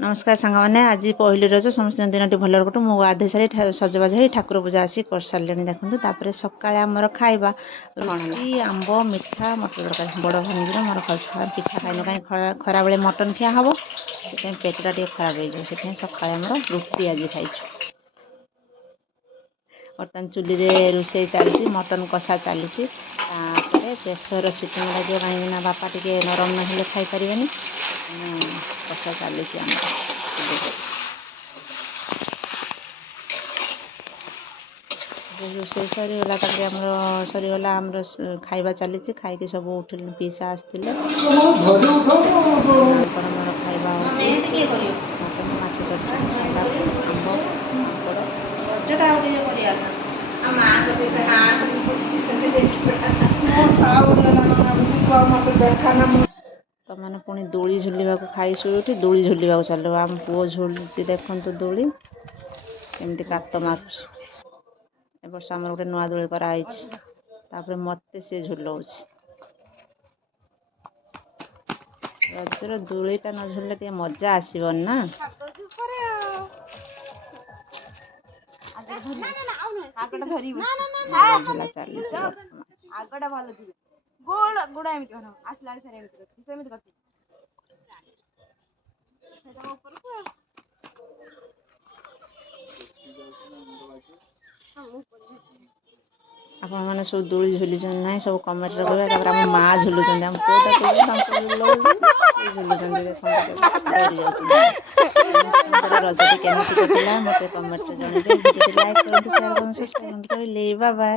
नमस्कार सांग मैंने आज पहली रज समस्त दिन भल कटु मु गाधे सारी सजबाज हो ठाकुर पूजा आसी कर सारे देखते तापर सका आमर खाଇବା रुटी आंब मिठा मटर तरकारी बड़ फैमिली मोर खाऊ पिठा खाइन कहीं खरा बेले मटन खिया हम से पेटटा टे खराब हो सका रुटी आज खाई बर्तमान चुली रोषे चलती मटन कषा चलती प्रेसर सिटी लगे कहीं बापा टे नरम ना खाई पारे कषा चलती रोषे सरीगला सरीगला खाଇବା चली खाई सब उठ पिसा आसते मोर खाଇବା मटन माछ चटनी सलाद आंब तो मैंने पुणी दोली झुलवा खाई शुरू उठी दोली झुलवा चलो आम पुओ झुलुची देखु दोली केमती कात मार्च ए वर्ष आम गोटे नुआ दोली कराई मत सी झुलाऊँ रजर दोलीटा न झुलले टे मजा आसबन ना झुला चली गोड़ गोड़ा एमती बना आसला फेर एमती सेमती करती सेटा ऊपर को आपण मैंने सब दोली झुली ना सब कमेंट करेंगे आम माँ झुलुन आम पुआटा रजटी केमी कटिला मत कमेंट जनइबे भिडियो लाइक करते शेयर करते सब्सक्राइब करते बाय बाय।